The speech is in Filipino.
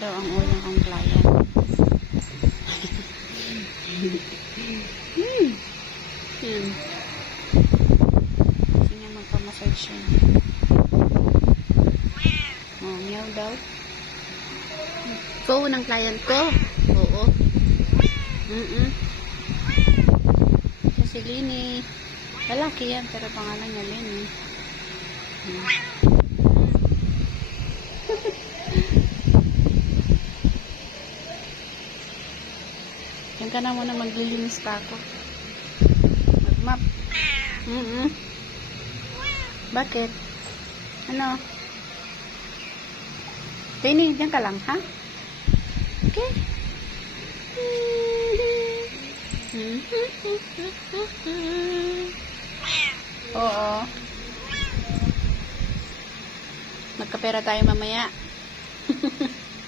daw ang unang kong client. Gusto niya magpamassage siya. Oh, meow daw. Ikaw unang client ko? Oo. Siya si Lini. Lalaki yan, pero pangalan niya Lini. Yan ka na muna, maglilinis pa ako. Magmap. Bakit? Ano? Lini, diyan ka lang, ha? Okay. Oo. Magkapera tayo mamaya.